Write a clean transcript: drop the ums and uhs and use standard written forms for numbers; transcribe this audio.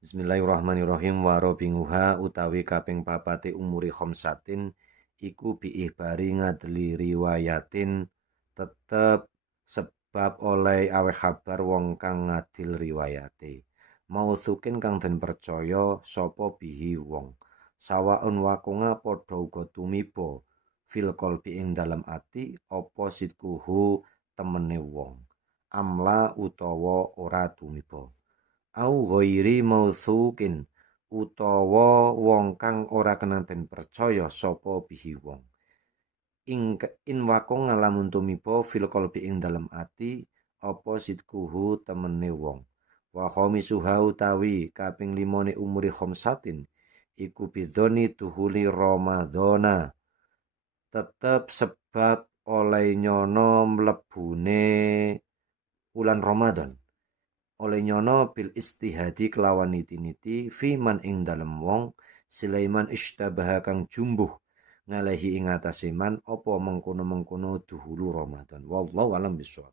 Bismillahirrahmanirrahim warobinguha utawi kaping papate umuri khamsatin iku biihbari ngadli riwayatin tetep sebab oleh aweh kabar wong kang ngadil riwayate mautsukin kang den percaya sapa bihi wong sawaun wakunga padha uga tumiba fil qalbi ing dalem ati apa sidkuhu temene wong amla utawa ora tumiba au ghairi mautsukin utawa wong kang ora kenaten percaya sapa bihi wong in wakong ngalamun tumiba fil qalbi ing dalem ati apa sidkuhu temene wong wa khamisuha utawi kaping 5 umuri khamsatin iku bidzoni tuhuli ramadhana tetep sebab oleh nyono mlebune wulan Ramadan oleh nyono bil istihadi kelawan niti-niti fiman ing dalem wong Sulaiman istabaha kang jumbuh ngalehi ing atase man apa mengkono-mengkono duhulu Ramadan wallahu alam bisawab.